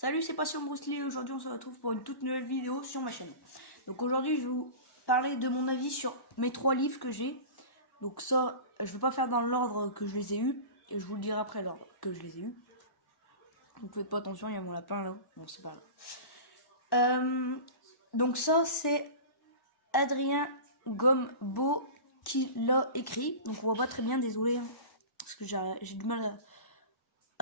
Salut, c'est Passion Bruce Lee. Aujourd'hui, on se retrouve pour une toute nouvelle vidéo sur ma chaîne. Donc aujourd'hui, je vais vous parler de mon avis sur mes 3 livres que j'ai. Donc ça, je vais pas faire dans l'ordre que je les ai eus. Et je vous le dirai après l'ordre que je les ai eus. Donc faites pas attention, il y a mon lapin là. Bon, c'est pas grave. Donc ça, c'est Adrien Gombeau qui l'a écrit. Donc on voit pas très bien, désolé. Parce que j'ai du mal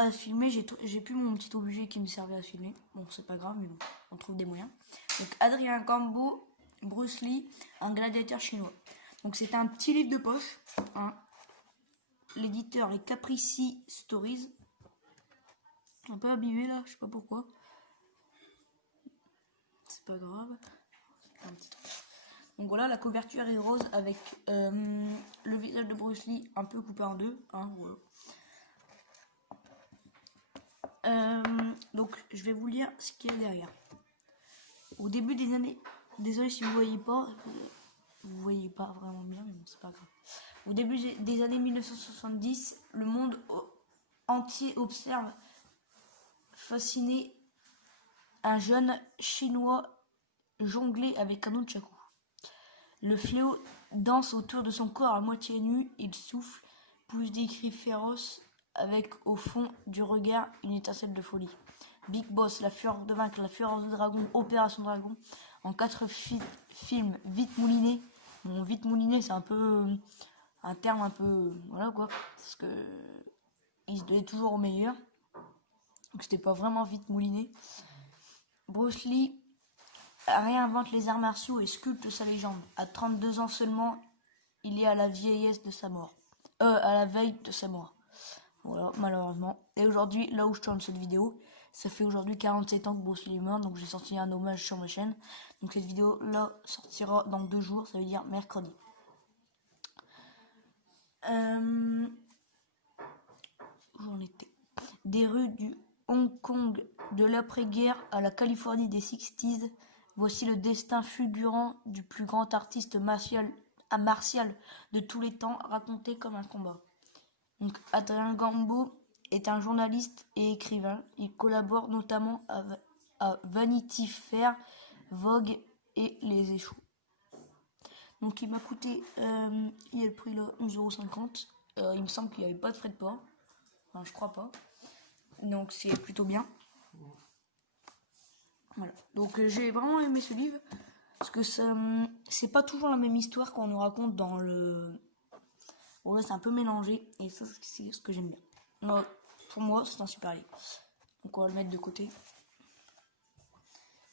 à filmer, j'ai plus mon petit objet qui me servait à filmer. Bon, c'est pas grave, mais bon, on trouve des moyens. Donc, Adrien Gombeau, Bruce Lee, un gladiateur chinois. Donc, c'est un petit livre de poche. Hein. L'éditeur est Capricci Stories. Un peu abîmé là, je sais pas pourquoi. C'est pas grave. Un petit truc. Donc voilà, la couverture est rose avec le visage de Bruce Lee un peu coupé en deux. Hein, voilà. Donc je vais vous lire ce qu'il y a derrière. Au début des années, désolé si vous voyez pas vraiment bien, mais bon, c'est pas grave. Au début des années 1970, le monde entier observe fasciné un jeune chinois jongler avec un nunchaku. Le fléau danse autour de son corps à moitié nu, il souffle, pousse des cris féroces avec au fond du regard une étincelle de folie. Big Boss, La Fureur de vaincre, La Fureur du Dragon, Opération Dragon, en 4 films vite moulinés. Bon, vite mouliné, c'est un peu un terme un peu voilà quoi, parce que il se donnait toujours au meilleur, donc c'était pas vraiment vite mouliné. Bruce Lee réinvente les arts martiaux et sculpte sa légende. À 32 ans seulement, il est à la vieillesse de sa mort, à la veille de sa mort. Voilà, malheureusement. Et aujourd'hui, là où je tourne cette vidéo, ça fait aujourd'hui 47 ans que Bruce Lee est mort, donc j'ai sorti un hommage sur ma chaîne. Donc cette vidéo là sortira dans 2 jours, ça veut dire mercredi. J'en étais. Des rues du Hong Kong de l'après-guerre à la Californie des 60s, voici le destin fulgurant du plus grand artiste martial de tous les temps, raconté comme un combat. Donc, Adrien Gombeau est un journaliste et écrivain. Il collabore notamment à Vanity Fair, Vogue et Les Échos. Donc il m'a coûté, il a pris là 11,50 €. Il me semble qu'il n'y avait pas de frais de port. Enfin, je crois pas. Donc c'est plutôt bien. Voilà. Donc j'ai vraiment aimé ce livre. Parce que c'est pas toujours la même histoire qu'on nous raconte dans le... Ouais, c'est un peu mélangé et ça c'est ce que j'aime bien. Non, pour moi c'est un super livre. Donc on va le mettre de côté. Et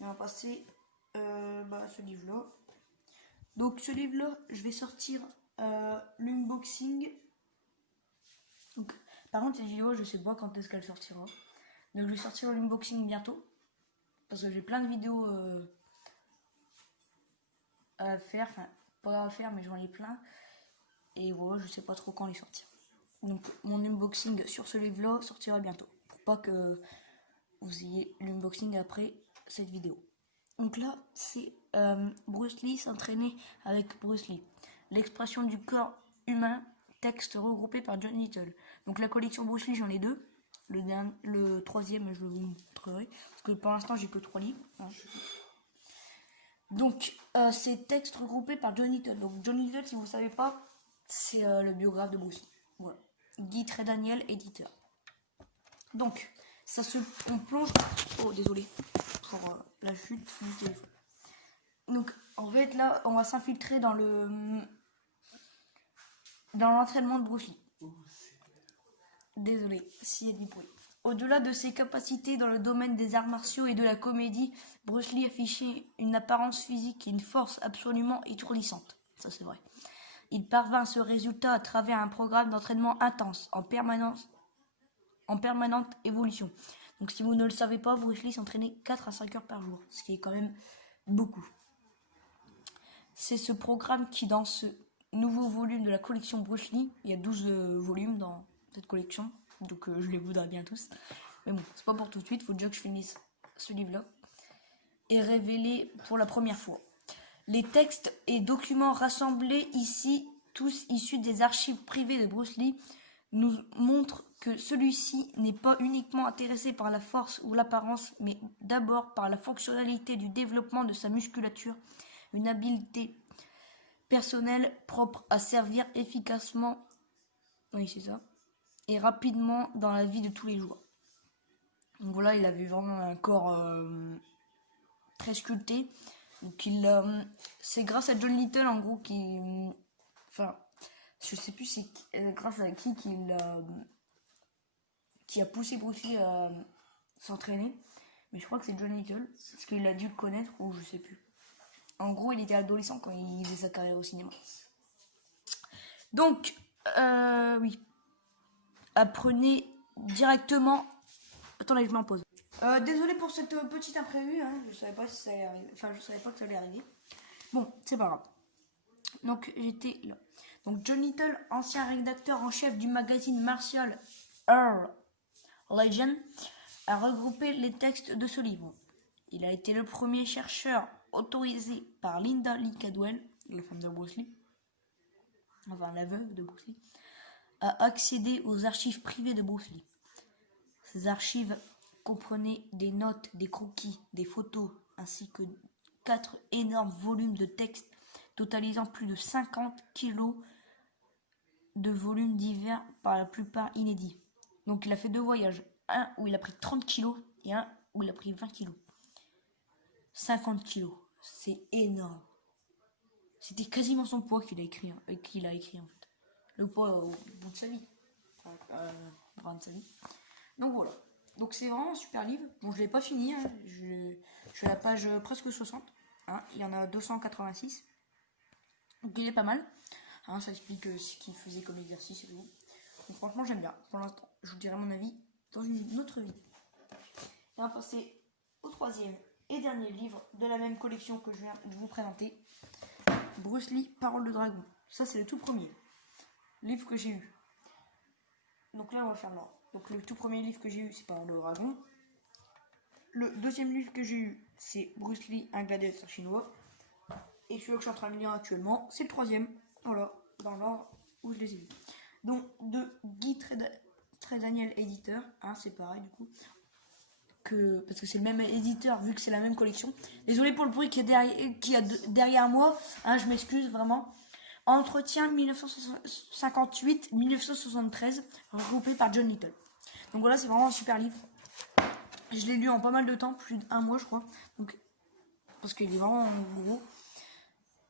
on va passer à ce livre là. Donc ce livre là je vais sortir l'unboxing. Donc par contre cette vidéo je sais pas quand est-ce qu'elle sortira. Donc je vais sortir l'unboxing bientôt. Parce que j'ai plein de vidéos à faire. Enfin pas à faire mais j'en ai plein. Et voilà, je sais pas trop quand les sortir. Donc mon unboxing sur ce livre là sortira bientôt. Pour pas que vous ayez l'unboxing après cette vidéo. Donc là c'est Bruce Lee s'entraîner avec Bruce Lee. L'expression du corps humain, texte regroupé par John Little. Donc la collection Bruce Lee j'en ai 2. Le troisième je vous montrerai. Parce que pour l'instant j'ai que 3 livres. Hein. Donc c'est texte regroupé par John Little. Donc John Little si vous savez pas, c'est le biographe de Bruce Lee. Voilà. Guy Trédaniel, éditeur. Donc, on plonge... Oh, désolé pour la chute du téléphone. Donc, en fait, là, on va s'infiltrer dans l'entraînement de Bruce Lee. Désolé s'il y a du bruit. Au-delà de ses capacités dans le domaine des arts martiaux et de la comédie, Bruce Lee affichait une apparence physique et une force absolument étourdissante. Ça, c'est vrai. Il parvint à ce résultat à travers un programme d'entraînement intense, en permanente évolution. Donc si vous ne le savez pas, Bruce Lee s'entraînait 4 à 5 heures par jour, ce qui est quand même beaucoup. C'est ce programme qui, dans ce nouveau volume de la collection Bruce Lee, il y a 12 volumes dans cette collection, donc je les voudrais bien tous. Mais bon, c'est pas pour tout de suite, il faut déjà que je finisse ce livre-là. Est révélé pour la première fois. Les textes et documents rassemblés ici, tous issus des archives privées de Bruce Lee, nous montrent que celui-ci n'est pas uniquement intéressé par la force ou l'apparence, mais d'abord par la fonctionnalité du développement de sa musculature, une habileté personnelle propre à servir efficacement, oui c'est ça, et rapidement dans la vie de tous les jours. Donc voilà, il avait vraiment un corps très sculpté. Donc c'est grâce à John Little en gros enfin, je sais plus c'est grâce à qui a poussé Bruce Lee à s'entraîner, mais je crois que c'est John Little, parce qu'il a dû le connaître ou je sais plus. En gros, il était adolescent quand il faisait sa carrière au cinéma. Donc, oui, apprenez directement. Attendez, je m'en pose. Désolé pour cette petite imprévue, hein. Je savais pas si ça allait arriver. Enfin, je savais pas que ça allait arriver. Bon, c'est pas grave. Donc, j'étais là. Donc, John Little, ancien rédacteur en chef du magazine martial Earl Legend, a regroupé les textes de ce livre. Il a été le premier chercheur autorisé par Linda Lee Cadwell, la femme de Bruce Lee, enfin la veuve de Bruce Lee, à accéder aux archives privées de Bruce Lee. Ces archives comprenaient des notes, des croquis, des photos, ainsi que 4 énormes volumes de textes totalisant plus de 50 kilos de volumes divers, par la plupart inédits. Donc il a fait 2 voyages, un où il a pris 30 kilos et un où il a pris 20 kilos. 50 kilos, c'est énorme. C'était quasiment son poids qu'il a écrit en fait. Le poids au bout de sa vie. De sa vie. Donc voilà. Donc c'est vraiment un super livre. Bon, je l'ai pas fini. Hein. Je suis à la page presque 60. Hein. Il y en a 286. Donc il est pas mal. Hein, ça explique ce qu'il faisait comme exercice et tout. Donc franchement j'aime bien. Pour l'instant, je vous dirai mon avis dans une autre vidéo. Et on va passer au 3e et dernier livre de la même collection que je viens de vous présenter. Bruce Lee, Parole de Dragon. Ça c'est le tout premier livre que j'ai eu. Donc là on va faire l'ordre. Donc le tout premier livre que j'ai eu c'est Parole de Dragon. Le deuxième livre que j'ai eu c'est Bruce Lee, un gladiateur chinois. Et celui que je suis en train de lire actuellement c'est le 3e. Voilà, dans l'ordre où je les ai lus. Donc de Guy Trédaniel éditeur, hein, c'est pareil du coup. Parce que c'est le même éditeur vu que c'est la même collection. Désolé pour le bruit qui est derrière moi, hein, je m'excuse vraiment. Entretien 1958-1973, regroupé par John Little. Donc voilà, c'est vraiment un super livre. Je l'ai lu en pas mal de temps, plus d'1 mois je crois. Donc, parce qu'il est vraiment gros.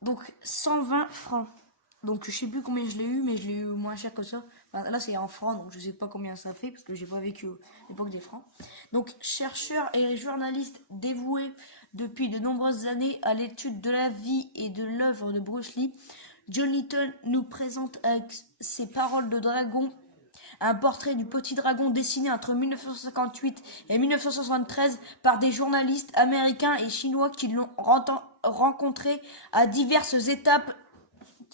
Donc 120 francs. Donc je sais plus combien je l'ai eu, mais je l'ai eu moins cher que ça. Enfin, là c'est en francs, donc je sais pas combien ça fait, parce que j'ai pas vécu à l'époque des francs. Donc chercheur et journaliste dévoué depuis de nombreuses années à l'étude de la vie et de l'œuvre de Bruce Lee, John Little nous présente avec ses paroles de dragon un portrait du petit dragon dessiné entre 1958 et 1973 par des journalistes américains et chinois qui l'ont rencontré à diverses étapes.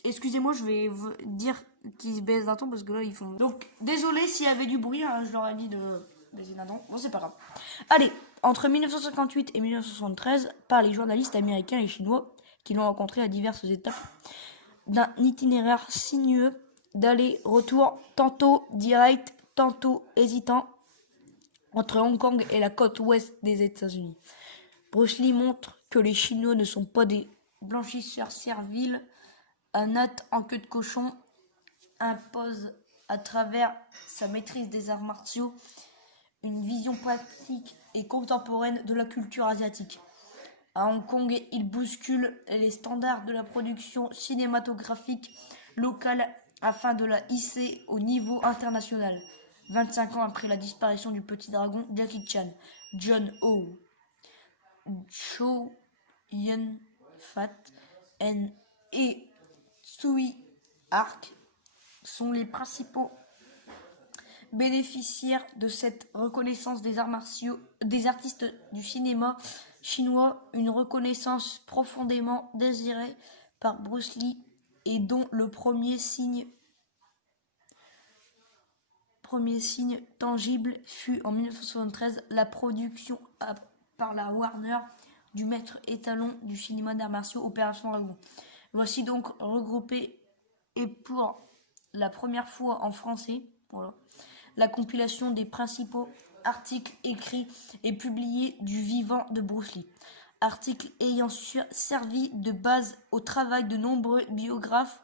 Excusez-moi, je vais vous dire qu'ils se baissent d'un ton parce que là ils font. Donc désolé s'il y avait du bruit, hein, je leur ai dit de baisser d'un ton. Bon, c'est pas grave. Allez, entre 1958 et 1973, par les journalistes américains et chinois qui l'ont rencontré à diverses étapes d'un itinéraire sinueux d'aller-retour, tantôt direct, tantôt hésitant, entre Hong Kong et la côte ouest des États-Unis. Bruce Lee montre que les Chinois ne sont pas des blanchisseurs serviles. Nat en queue de cochon impose à travers sa maîtrise des arts martiaux une vision pratique et contemporaine de la culture asiatique. À Hong Kong, il bouscule les standards de la production cinématographique locale afin de la hisser au niveau international. 25 ans après la disparition du petit dragon, Jackie Chan, John Ho, Chow Yun-fat et Tsui Hark sont les principaux bénéficiaires de cette reconnaissance des arts martiaux, des artistes du cinéma chinois, une reconnaissance profondément désirée par Bruce Lee et dont le premier signe tangible fut en 1973 la production par la Warner du maître étalon du cinéma d'arts martiaux Opération Dragon. Voici donc regroupé et pour la première fois en français, voilà, la compilation des principaux articles écrits et publiés du vivant de Bruce Lee. Articles ayant servi de base au travail de nombreux biographes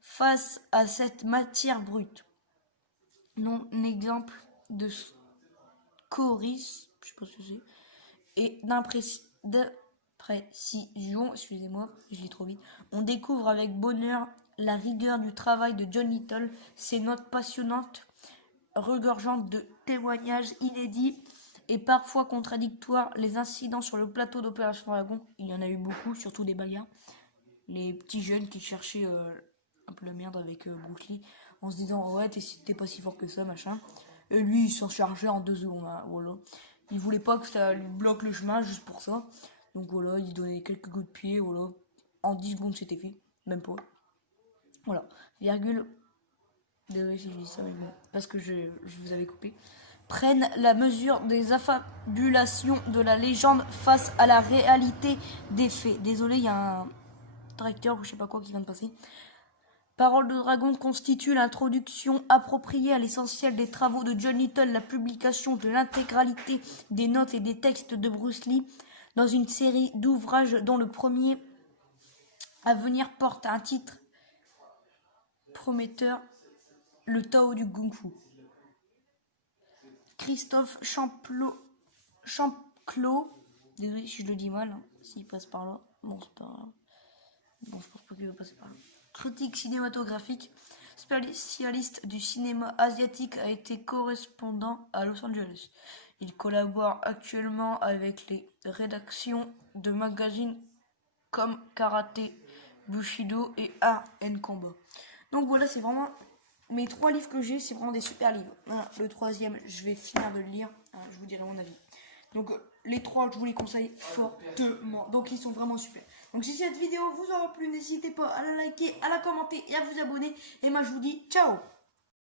face à cette matière brute. Non exemple de scoris, je sais pas ce que c'est, et d'imprécision, excusez-moi, je lis trop vite. On découvre avec bonheur la rigueur du travail de John Little, ses notes passionnantes, regorgeantes de témoignages inédits et parfois contradictoires, les incidents sur le plateau d'Opération Dragon, il y en a eu beaucoup, surtout des bagarres. Les petits jeunes qui cherchaient un peu la merde avec Bruce Lee en se disant ouais t'es pas si fort que ça machin. Et lui il s'en chargeait en 2 secondes, hein, voilà. Il voulait pas que ça lui bloque le chemin juste pour ça. Donc voilà, il donnait quelques coups de pied, voilà. En 10 secondes c'était fait, même pas. Voilà, virgule. Désolé si je dis ça mais bon, parce que je vous avais coupé. Prennent la mesure des affabulations de la légende face à la réalité des faits. Désolé, il y a un tracteur ou je sais pas quoi qui vient de passer. Parole de Dragon constitue l'introduction appropriée à l'essentiel des travaux de John Little, la publication de l'intégralité des notes et des textes de Bruce Lee dans une série d'ouvrages dont le premier à venir porte un titre prometteur, le Tao du Kung Fu. Christophe Champclot, désolé si je le dis mal, hein, s'il passe par là, bon c'est pas grave. Bon, je pense pas qu'il va passer par là. Critique cinématographique, spécialiste du cinéma asiatique, a été correspondant à Los Angeles. Il collabore actuellement avec les rédactions de magazines comme Karaté, Bushido et Art and Combat. Donc voilà, c'est vraiment mes 3 livres que j'ai, c'est vraiment des super livres. Voilà, le 3e, je vais finir de le lire, je vous dirai mon avis. Donc les 3, je vous les conseille fortement. Donc ils sont vraiment super. Donc si cette vidéo vous aura plu, n'hésitez pas à la liker, à la commenter et à vous abonner. Et moi je vous dis ciao.